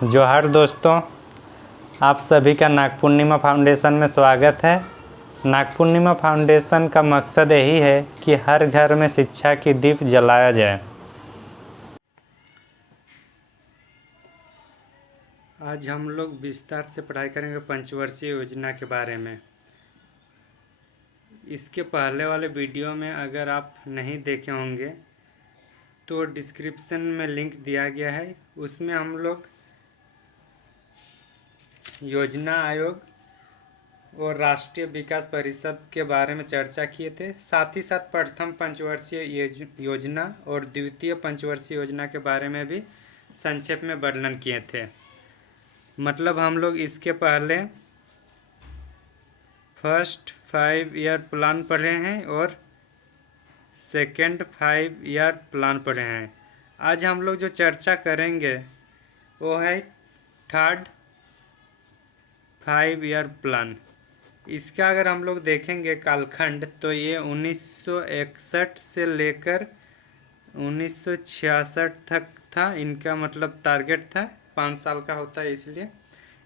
जोहार दोस्तों, आप सभी का नाग पूर्णिमा फाउंडेशन में स्वागत है। नाग पूर्णिमा फाउंडेशन का मकसद यही है कि हर घर में शिक्षा की दीप जलाया जाए। आज हम लोग विस्तार से पढ़ाई करेंगे पंचवर्षीय योजना के बारे में। इसके पहले वाले वीडियो में अगर आप नहीं देखे होंगे तो डिस्क्रिप्शन में लिंक दिया गया है। उसमें हम लोग योजना आयोग और राष्ट्रीय विकास परिषद के बारे में चर्चा किए थे। साथ ही साथ प्रथम पंचवर्षीय योजना और द्वितीय पंचवर्षीय योजना के बारे में भी संक्षेप में वर्णन किए थे। मतलब हम लोग इसके पहले फर्स्ट 5 ईयर प्लान पढ़े हैं और सेकंड 5 ईयर प्लान पढ़े हैं। आज हम लोग जो चर्चा करेंगे वो है थर्ड 5 ईयर प्लान। इसका अगर हम लोग देखेंगे कालखंड तो ये 1961 से लेकर 1966 तक था। इनका मतलब टारगेट था, 5 साल का होता है इसलिए।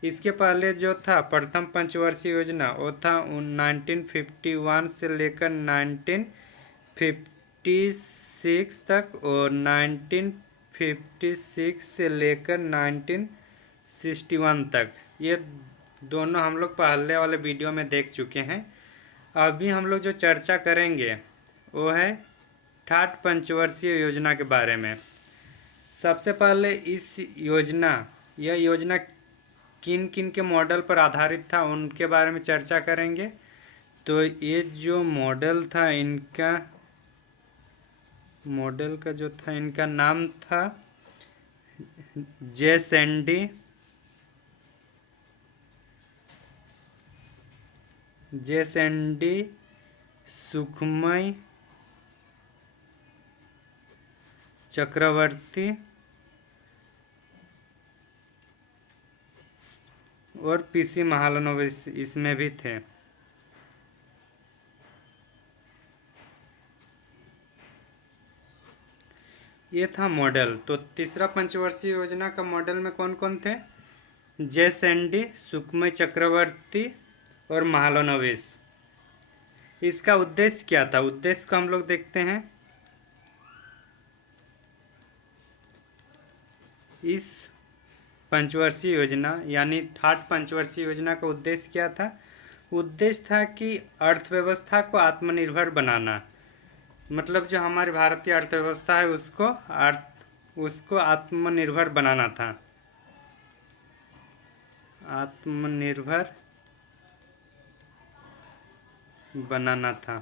इसके पहले जो था प्रथम पंचवर्षीय योजना वो था 1951 से लेकर 1956 तक और 1956 से लेकर 1961 तक। ये दोनों हम लोग पहले वाले वीडियो में देख चुके हैं। अभी हम लोग जो चर्चा करेंगे वो है थर्ड पंचवर्षीय योजना के बारे में। सबसे पहले यह योजना किन किन के मॉडल पर आधारित था उनके बारे में चर्चा करेंगे। तो ये जो मॉडल था इनका नाम था जेएसएनडी सुखमय चक्रवर्ती और पीसी महालनोबिस इसमें भी थे। ये था मॉडल। तो तीसरा पंचवर्षीय योजना का मॉडल में कौन कौन थे? जेएसएनडी, सुखमय चक्रवर्ती और महालनोबिस। इसका उद्देश्य क्या था? उद्देश्य को हम लोग देखते हैं। इस पंचवर्षीय योजना यानी थर्ड पंचवर्षीय योजना का उद्देश्य क्या था? उद्देश्य था कि अर्थव्यवस्था को आत्मनिर्भर बनाना। मतलब जो हमारी भारतीय अर्थव्यवस्था है उसको आत्मनिर्भर बनाना था। आत्मनिर्भर बनाना था।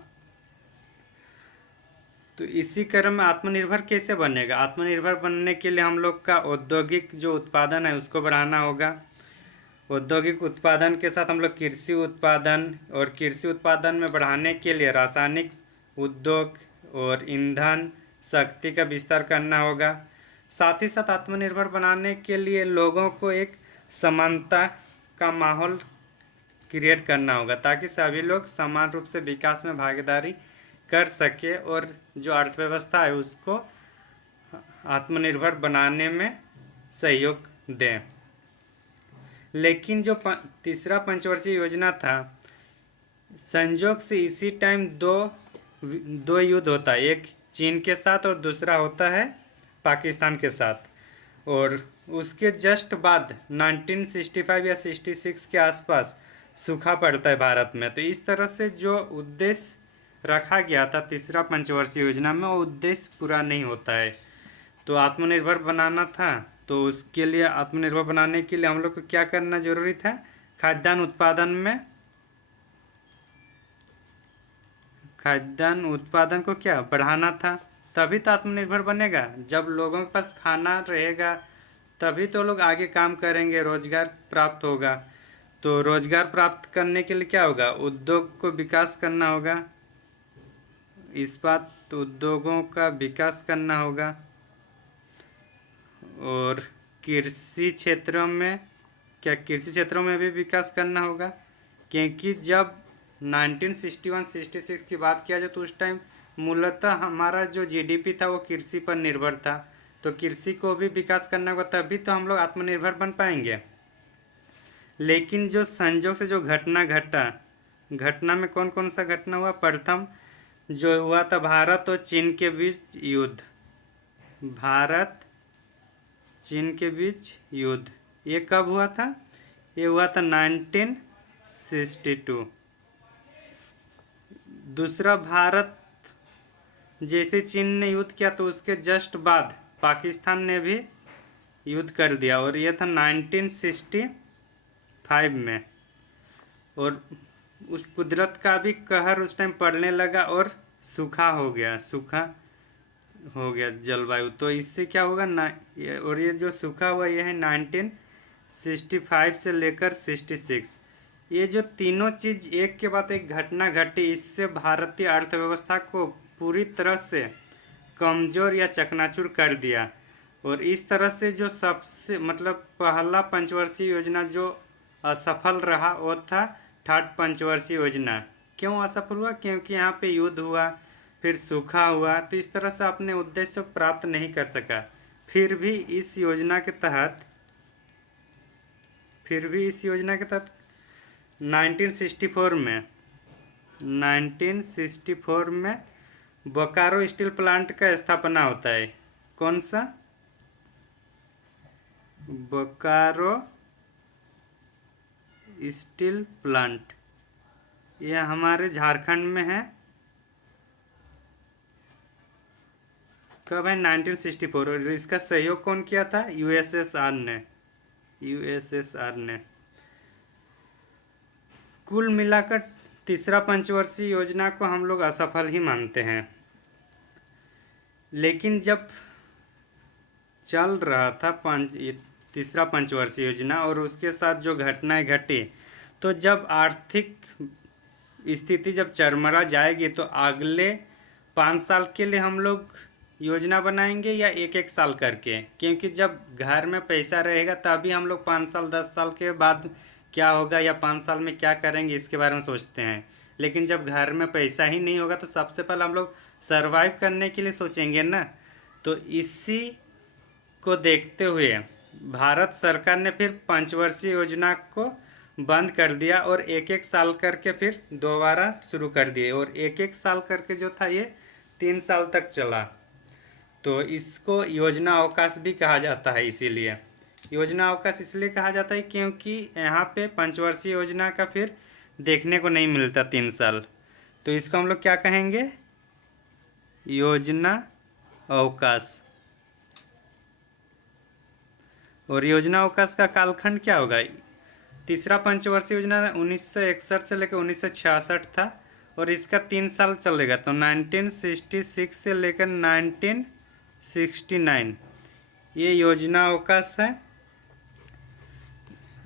तो इसी क्रम में आत्मनिर्भर कैसे बनेगा? आत्मनिर्भर बनने के लिए हम लोग का औद्योगिक जो उत्पादन है उसको बढ़ाना होगा। औद्योगिक उत्पादन के साथ हम लोग कृषि उत्पादन, और कृषि उत्पादन में बढ़ाने के लिए रासायनिक उद्योग और ईंधन शक्ति का विस्तार करना होगा। साथ ही साथ आत्मनिर्भर बनाने के लिए लोगों को एक समानता का माहौल क्रिएट करना होगा ताकि सभी लोग समान रूप से विकास में भागीदारी कर सके और जो अर्थव्यवस्था है उसको आत्मनिर्भर बनाने में सहयोग दें। लेकिन जो तीसरा पंचवर्षीय योजना था, संयोग से इसी टाइम दो युद्ध होता है, एक चीन के साथ और दूसरा होता है पाकिस्तान के साथ। और उसके जस्ट बाद 1965 या 66 के आसपास सूखा पड़ता है भारत में। तो इस तरह से जो उद्देश्य रखा गया था तीसरा पंचवर्षीय योजना में वो उद्देश्य पूरा नहीं होता है। तो आत्मनिर्भर बनाना था, तो उसके लिए आत्मनिर्भर बनाने के लिए हम लोग को क्या करना जरूरी था? खाद्यान्न उत्पादन को क्या बढ़ाना था। तभी तो आत्मनिर्भर बनेगा। जब लोगों के पास खाना रहेगा तभी तो लोग आगे काम करेंगे, रोजगार प्राप्त होगा। तो रोजगार प्राप्त करने के लिए क्या होगा? उद्योग को विकास करना होगा, इस्पात उद्योगों का विकास करना होगा। और कृषि क्षेत्रों में भी विकास करना होगा, क्योंकि जब 1961-66 की बात किया जाए तो उस टाइम मूलतः हमारा जो जीडीपी था वो कृषि पर निर्भर था। तो कृषि को भी विकास करना होगा, तभी तो हम लोग आत्मनिर्भर बन पाएंगे। लेकिन जो संजोग से जो घटना घटा, घटना में कौन कौन सा घटना हुआ? प्रथम जो हुआ था भारत और चीन के बीच युद्ध, भारत चीन के बीच युद्ध, ये कब हुआ था? ये हुआ था 1962। दूसरा, भारत जैसे चीन ने युद्ध किया तो उसके जस्ट बाद पाकिस्तान ने भी युद्ध कर दिया, और ये था 1965 में। और उस कुदरत का भी कहर उस टाइम पड़ने लगा और सूखा हो गया, सूखा हो गया जलवायु। तो इससे क्या होगा ना, और ये जो सूखा हुआ ये है 1965 से लेकर 66। ये जो तीनों चीज़ एक के बाद एक घटना घटी, इससे भारतीय अर्थव्यवस्था को पूरी तरह से कमज़ोर या चकनाचूर कर दिया। और इस तरह से जो सबसे मतलब पहला पंचवर्षीय योजना जो असफल रहा वो था थर्ड पंचवर्षीय योजना। क्यों असफल हुआ? क्योंकि यहाँ पे युद्ध हुआ, फिर सूखा हुआ, तो इस तरह से अपने उद्देश्य को प्राप्त नहीं कर सका। फिर भी इस योजना के तहत 1964 में बोकारो स्टील प्लांट का स्थापना होता है। कौन सा? बोकारो स्टील प्लांट, यह हमारे झारखंड में है। कब है? 1964। और इसका सहयोग कौन किया था? यूएसएसआर ने। कुल मिलाकर तीसरा पंचवर्षीय योजना को हम लोग असफल ही मानते हैं। लेकिन जब चल रहा था तीसरा पंचवर्षीय योजना और उसके साथ जो घटनाएं घटी, तो जब आर्थिक स्थिति जब चरमरा जाएगी तो अगले 5 साल के लिए हम लोग योजना बनाएंगे या एक एक साल करके? क्योंकि जब घर में पैसा रहेगा तभी हम लोग 5 साल 10 साल के बाद क्या होगा या 5 साल में क्या करेंगे इसके बारे में सोचते हैं। लेकिन जब घर में पैसा ही नहीं होगा तो सबसे पहले हम लोग सरवाइव करने के लिए सोचेंगे ना। तो इसी को देखते हुए भारत सरकार ने फिर पंचवर्षीय योजना को बंद कर दिया और एक एक साल करके फिर दोबारा शुरू कर दिए। और एक एक साल करके जो था ये 3 साल तक चला। तो इसको योजना अवकाश भी कहा जाता है। इसीलिए योजना अवकाश इसलिए कहा जाता है क्योंकि यहाँ पे पंचवर्षीय योजना का फिर देखने को नहीं मिलता 3 साल। तो इसको हम लोग क्या कहेंगे? योजना अवकाश। और योजना अवकाश का कालखंड क्या होगा? तीसरा पंचवर्षीय योजना 1961 से लेकर 1966 था और इसका 3 साल चलेगा। तो 1966 से लेकर 1969 ये योजना अवकाश है।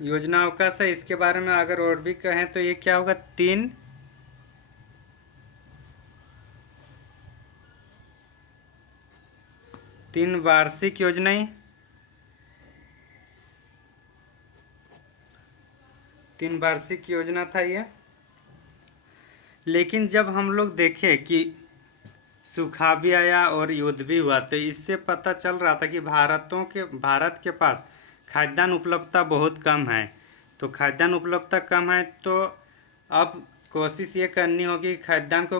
योजना अवकाश है। इसके बारे में अगर और भी कहें तो ये क्या होगा? 3 वार्षिक योजनाएं, 3 वार्षिक योजना था ये। लेकिन जब हम लोग देखें कि सूखा भी आया और युद्ध भी हुआ तो इससे पता चल रहा था कि भारत के पास खाद्यान्न उपलब्धता बहुत कम है। तो खाद्यान्न उपलब्धता कम है तो अब कोशिश ये करनी होगी खाद्यान्न को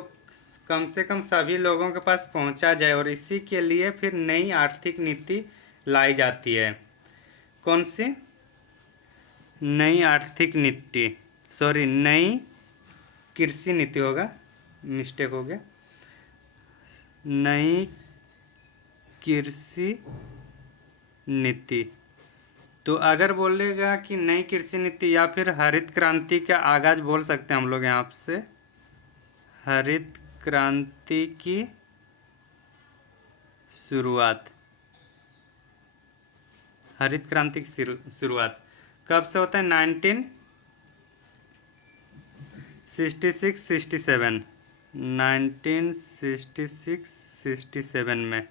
कम से कम सभी लोगों के पास पहुंचा जाए। और इसी के लिए फिर नई आर्थिक नीति लाई जाती है। कौन सी? नई आर्थिक नीति, सॉरी नई कृषि नीति होगा, मिस्टेक हो गया। नई कृषि नीति। तो अगर बोलेगा कि नई कृषि नीति या फिर हरित क्रांति का आगाज बोल सकते हैं हम लोग यहाँ से। हरित क्रांति की शुरुआत। हरित क्रांति की शुरुआत कब से होता है? 1966-67 में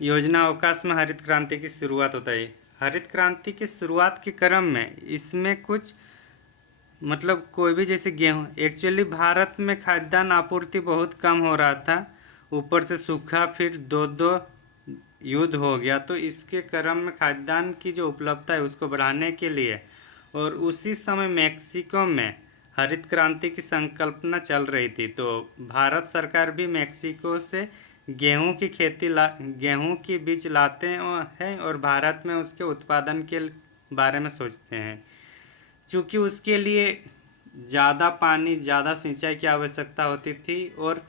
योजना अवकाश में हरित क्रांति की शुरुआत होता है। हरित क्रांति की शुरुआत के क्रम में इसमें कुछ मतलब कोई भी जैसे गेहूँ, एक्चुअली भारत में खाद्यान्न आपूर्ति बहुत कम हो रहा था। ऊपर से सूखा, फिर 2-2 युद्ध हो गया, तो इसके क्रम में खाद्यान्न की जो उपलब्धता है उसको बढ़ाने के लिए और उसी समय मैक्सिको में हरित क्रांति की संकल्पना चल रही थी। तो भारत सरकार भी मैक्सिको से गेहूं की बीज लाते हैं और भारत में उसके उत्पादन के बारे में सोचते हैं। चूँकि उसके लिए ज़्यादा पानी, ज़्यादा सिंचाई की आवश्यकता होती थी और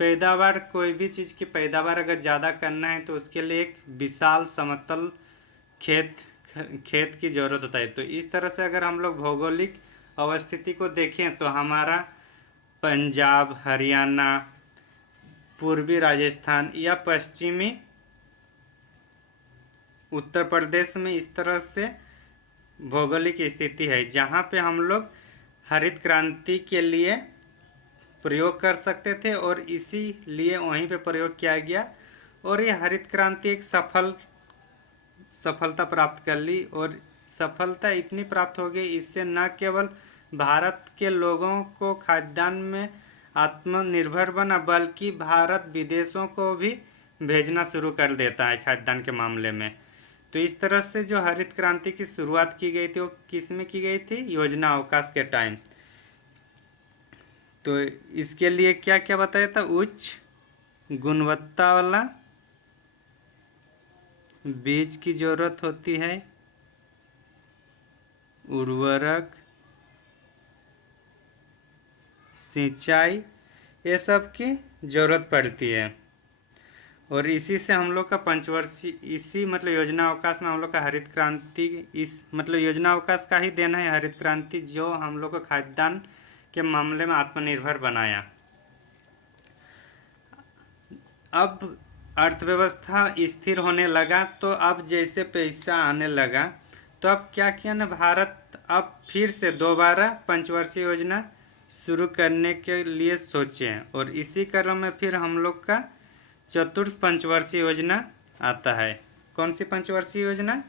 पैदावार, कोई भी चीज़ की पैदावार अगर ज़्यादा करना है तो उसके लिए एक विशाल समतल खेत खेत की ज़रूरत होता है। तो इस तरह से अगर हम लोग भौगोलिक अवस्थिति को देखें तो हमारा पंजाब, हरियाणा, पूर्वी राजस्थान या पश्चिमी उत्तर प्रदेश में इस तरह से भौगोलिक स्थिति है जहाँ पे हम लोग हरित क्रांति के लिए प्रयोग कर सकते थे और इसीलिए वहीं पे प्रयोग किया गया और ये हरित क्रांति एक सफलता प्राप्त कर ली। और सफलता इतनी प्राप्त हो गई, इससे न केवल भारत के लोगों को खाद्यान्न में आत्मनिर्भर बना, बल्कि भारत विदेशों को भी भेजना शुरू कर देता है खाद्यान्न के मामले में। तो इस तरह से जो हरित क्रांति की शुरुआत की गई थी वो किस में की गई थी? योजना अवकाश के टाइम। तो इसके लिए क्या क्या बताया था? उच्च गुणवत्ता वाला बीज की जरूरत होती है, उर्वरक, सिंचाई, ये सब की जरूरत पड़ती है। और इसी से हम लोग का पंचवर्षीय, इसी मतलब योजना अवकाश में हम लोग का हरित क्रांति, इस मतलब योजना अवकाश का ही देना है हरित क्रांति, जो हम लोग को खाद्यान्न के मामले में आत्मनिर्भर बनाया। अब अर्थव्यवस्था स्थिर होने लगा, तो अब जैसे पैसा आने लगा, तो अब क्या किया ना भारत, अब फिर से दोबारा पंचवर्षीय योजना शुरू करने के लिए सोचे और इसी क्रम में फिर हम लोग का चतुर्थ पंचवर्षीय योजना आता है। कौन सी पंचवर्षीय योजना?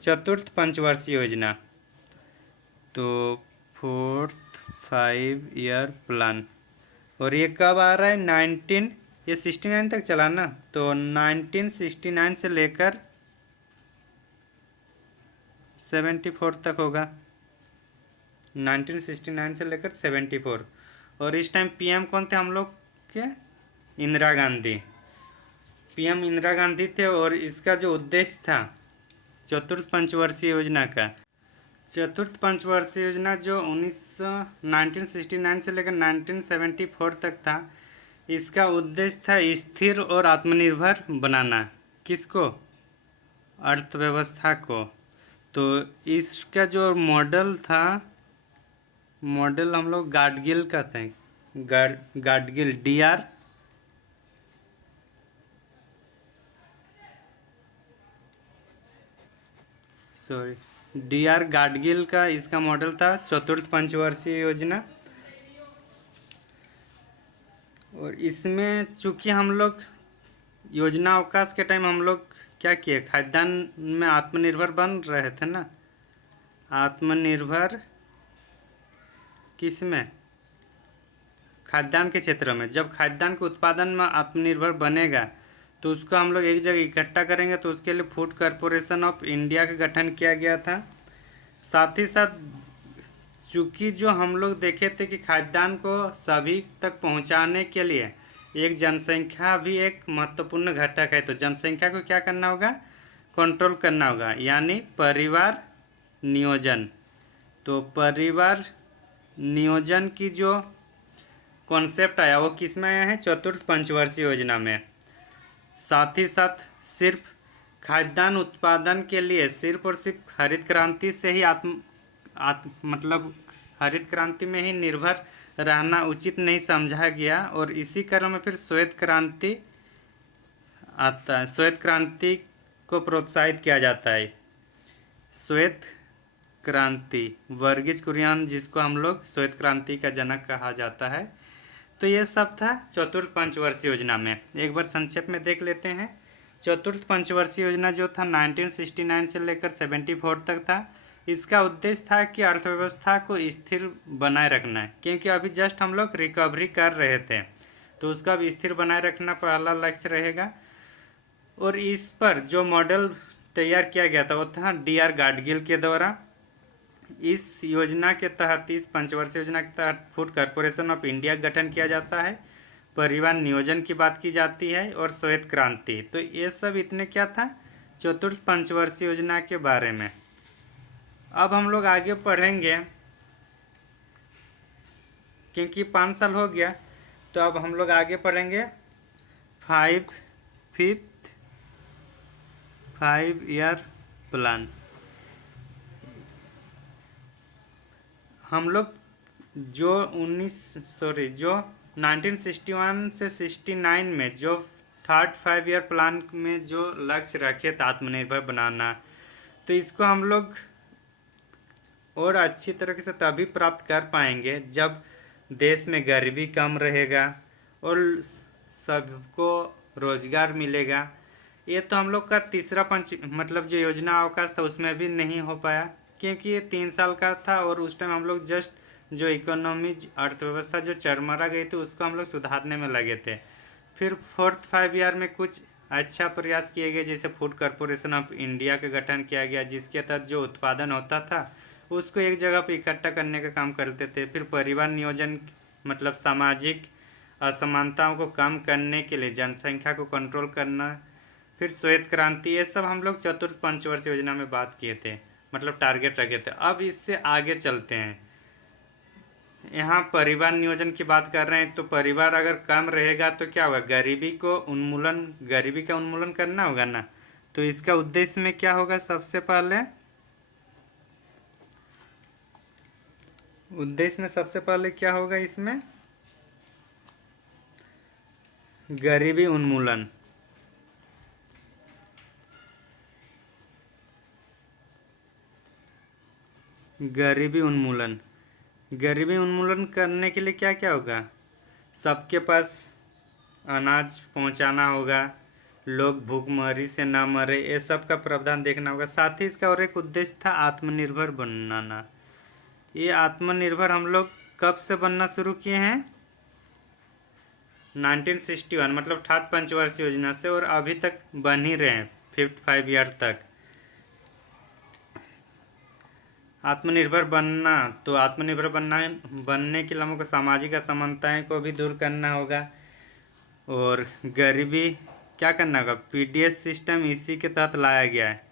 चतुर्थ पंचवर्षीय योजना। तो 4th 5 ईयर प्लान, और ये कब आ रहा है? ये 69 तक चला ना, तो 1969 से लेकर 74 तक होगा। 1969 से लेकर 74। और इस टाइम पीएम कौन थे हम लोग के? इंदिरा गांधी। पीएम इंदिरा गांधी थे। और इसका जो उद्देश्य था चतुर्थ पंचवर्षीय योजना का, चतुर्थ पंचवर्षीय योजना जो 1969 से लेकर 1974 तक था, इसका उद्देश्य था स्थिर और आत्मनिर्भर बनाना। किसको? अर्थव्यवस्था को। तो इसका जो मॉडल था, मॉडल हम लोग गाडगिल कहते हैं, गाडगिल, डी आर गाडगिल का इसका मॉडल था चतुर्थ पंचवर्षीय योजना। और इसमें चूंकि हम लोग योजना अवकाश के टाइम हम लोग क्या किए, खाद्यान्न में आत्मनिर्भर बन रहे थे ना। आत्मनिर्भर किस में? खाद्यान्न के क्षेत्र में। जब खाद्यान्न के उत्पादन में आत्मनिर्भर बनेगा तो उसको हम लोग एक जगह इकट्ठा करेंगे, तो उसके लिए फूड कॉरपोरेशन ऑफ इंडिया का गठन किया गया था। साथ ही साथ चूँकि जो हम लोग देखे थे कि खाद्यान्न को सभी तक पहुंचाने के लिए एक जनसंख्या भी एक महत्वपूर्ण घटक है, तो जनसंख्या को क्या करना होगा? कंट्रोल करना होगा, यानी परिवार नियोजन। तो परिवार नियोजन की जो कॉन्सेप्ट आया वो किस में आया है? चतुर्थ पंचवर्षीय योजना में। साथ ही साथ सिर्फ खाद्यान्न उत्पादन के लिए सिर्फ और सिर्फ हरित क्रांति से ही मतलब हरित क्रांति में ही निर्भर रहना उचित नहीं समझा गया। और इसी क्रम में फिर श्वेत क्रांति आता है। श्वेत क्रांति को प्रोत्साहित किया जाता है। श्वेत क्रांति, वर्गीज कुरियन, जिसको हम लोग श्वेत क्रांति का जनक कहा जाता है। तो ये सब था चतुर्थ पंचवर्षीय योजना में। एक बार संक्षेप में देख लेते हैं। चतुर्थ पंचवर्षीय योजना जो था 1969 से लेकर 74 तक था। इसका उद्देश्य था कि अर्थव्यवस्था को स्थिर बनाए रखना है, क्योंकि अभी जस्ट हम लोग रिकवरी कर रहे थे, तो उसका भी स्थिर बनाए रखना पहला लक्ष्य रहेगा। और इस पर जो मॉडल तैयार किया गया था वो था DR गाडगिल के द्वारा। इस योजना के तहत, इस पंचवर्षीय योजना के तहत फूड कॉरपोरेशन ऑफ इंडिया का गठन किया जाता है, परिवहन नियोजन की बात की जाती है और श्वेत क्रांति। तो ये सब इतने क्या था चतुर्थ पंचवर्षीय योजना के बारे में। अब हम लोग आगे पढ़ेंगे, क्योंकि 5 साल हो गया, तो अब हम लोग आगे पढ़ेंगे 5 ईयर प्लान। हम लोग जो 1961 से 69 में जो थर्ड 5 ईयर प्लान में जो लक्ष्य रखे थे आत्मनिर्भर बनाना, तो इसको हम लोग और अच्छी तरीके से तभी प्राप्त कर पाएंगे जब देश में गरीबी कम रहेगा और सबको रोजगार मिलेगा। ये तो हम लोग का तीसरा पंच मतलब जो योजना अवकाश था उसमें भी नहीं हो पाया, क्योंकि ये 3 साल का था और उस टाइम हम लोग जस्ट जो इकोनॉमी अर्थव्यवस्था जो चरमरा गई थी उसको हम लोग सुधारने में लगे थे। फिर फोर्थ 5 ईयर में कुछ अच्छा प्रयास किए गए, जैसे फूड कॉरपोरेशन ऑफ इंडिया का गठन किया गया, जिसके तहत जो उत्पादन होता था उसको एक जगह पर इकट्ठा करने का काम करते थे। फिर परिवार नियोजन मतलब सामाजिक असमानताओं को कम करने के लिए जनसंख्या को कंट्रोल करना। फिर श्वेत क्रांति, ये सब हम लोग चतुर्थ पंचवर्षीय योजना में बात किए थे, मतलब टारगेट रखे थे। अब इससे आगे चलते हैं, यहाँ परिवार नियोजन की बात कर रहे हैं। तो परिवार अगर कम रहेगा तो क्या होगा, गरीबी का उन्मूलन करना होगा ना। तो इसका उद्देश्य में क्या होगा, सबसे पहले उद्देश्य में सबसे पहले क्या होगा, इसमें गरीबी उन्मूलन। गरीबी उन्मूलन गरीबी उन्मूलन करने के लिए क्या क्या होगा, सबके पास अनाज पहुंचाना होगा, लोग भूखमरी से ना मरे, ये सब का प्रावधान देखना होगा। साथ ही इसका और एक उद्देश्य था आत्मनिर्भर बनाना। ये आत्मनिर्भर हम लोग कब से बनना शुरू किए हैं, 1961 मतलब थर्ड पंचवर्षीय योजना से, और अभी तक बन ही रहे हैं 5 ईयर तक। आत्मनिर्भर बनने के लिए हमको सामाजिक असमानताएं को भी दूर करना होगा और गरीबी क्या करना होगा, PDS सिस्टम इसी के तहत लाया गया है।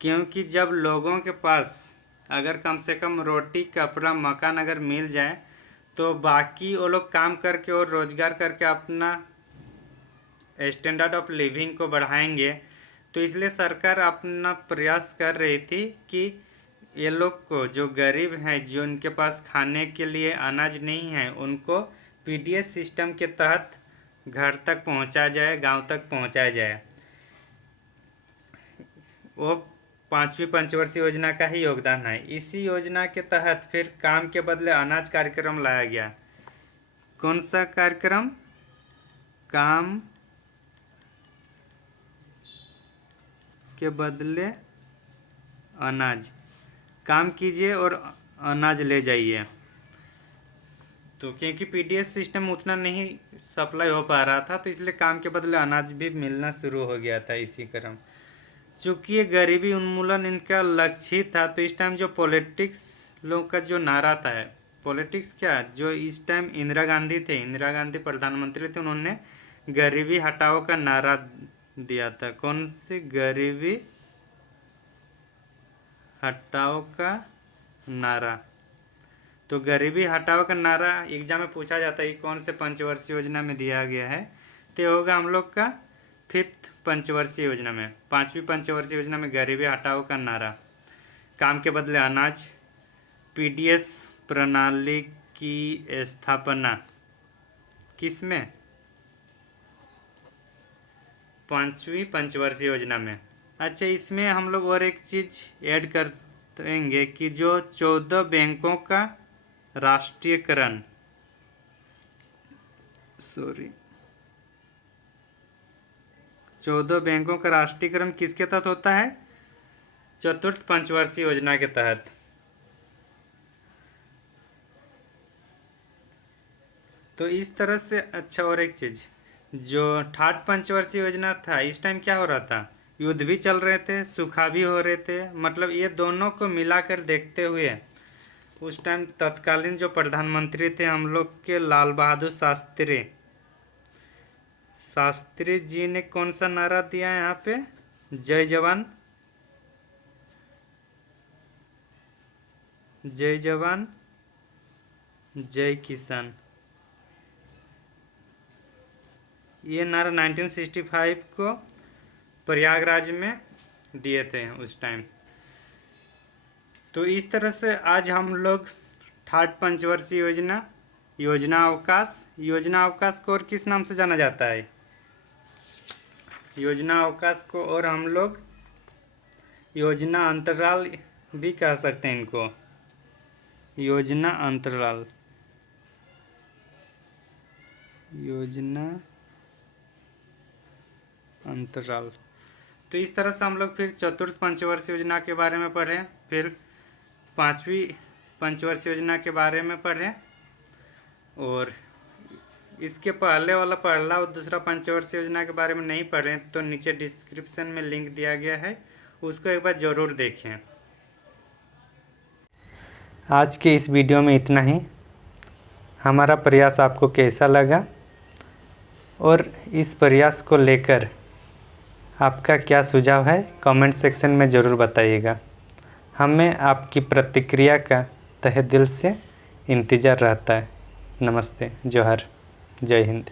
क्योंकि जब लोगों के पास अगर कम से कम रोटी कपड़ा मकान अगर मिल जाए तो बाकी वो लोग काम करके और रोजगार करके अपना स्टैंडर्ड ऑफ लिविंग को बढ़ाएंगे। तो इसलिए सरकार अपना प्रयास कर रही थी कि ये लोग को जो गरीब हैं, जो उनके पास खाने के लिए अनाज नहीं है, उनको PDS सिस्टम के तहत घर तक पहुंचाया जाए, गांव तक पहुंचाया जाए। वो 5वीं पंचवर्षीय योजना का ही योगदान है। इसी योजना के तहत फिर काम के बदले अनाज कार्यक्रम लाया गया। कौन सा कार्यक्रम, काम के बदले अनाज, काम कीजिए और अनाज ले जाइए। तो क्योंकि PDS सिस्टम उतना नहीं सप्लाई हो पा रहा था, तो इसलिए काम के बदले अनाज भी मिलना शुरू हो गया था इसी क्रम। चूँकि ये गरीबी उन्मूलन इनका लक्ष्य ही था, तो इस टाइम जो पॉलिटिक्स लोग का जो नारा था, पॉलिटिक्स क्या, जो इस टाइम इंदिरा गांधी थे, इंदिरा गांधी प्रधानमंत्री थे, उन्होंने गरीबी हटाओ का नारा दिया था। कौन सी, गरीबी हटाओ का नारा। तो गरीबी हटाओ का नारा एग्जाम में पूछा जाता है कि कौन से पंचवर्षीय योजना में दिया गया है, तो होगा हम लोग का 5th पंचवर्षीय योजना में, 5वीं पंचवर्षीय योजना में गरीबी हटाओ का नारा। काम के बदले अनाज, PDS प्रणाली की स्थापना किस में, 5वीं पंचवर्षीय योजना में। अच्छा, इसमें हम लोग और एक चीज़ ऐड कर देंगे कि जो 14 बैंकों का राष्ट्रीयकरण, 14 बैंकों का राष्ट्रीयकरण किसके तहत होता है, चतुर्थ पंचवर्षीय योजना के तहत। तो इस तरह से, अच्छा और एक चीज़, जो ठाट पंचवर्षीय योजना था, इस टाइम क्या हो रहा था, युद्ध भी चल रहे थे, सूखा भी हो रहे थे, मतलब ये दोनों को मिलाकर देखते हुए उस टाइम तत्कालीन जो प्रधानमंत्री थे हम लोग के लाल बहादुर शास्त्री जी ने कौन सा नारा दिया है यहाँ पे, जय जवान जय जवान जय किसान। ये नारा 1965 को प्रयागराज में दिए थे उस टाइम। तो इस तरह से आज हम लोग ठाट पंचवर्षीय योजना अवकाश को और किस नाम से जाना जाता है, योजना अवकाश को, और हम लोग योजना अंतराल भी कह सकते हैं इनको, योजना अंतराल तो इस तरह से हम लोग फिर चतुर्थ पंचवर्षीय योजना के बारे में पढ़े, फिर पांचवी पंचवर्षीय योजना के बारे में पढ़े, और इसके पहले वाला पहला और दूसरा पंचवर्षीय योजना के बारे में नहीं पढ़े तो नीचे डिस्क्रिप्शन में लिंक दिया गया है, उसको एक बार ज़रूर देखें। आज के इस वीडियो में इतना ही। हमारा प्रयास आपको कैसा लगा और इस प्रयास को लेकर आपका क्या सुझाव है, कमेंट सेक्शन में ज़रूर बताइएगा। हमें आपकी प्रतिक्रिया का तहे दिल से इंतज़ार रहता है। नमस्ते, जोहार, जय हिंद।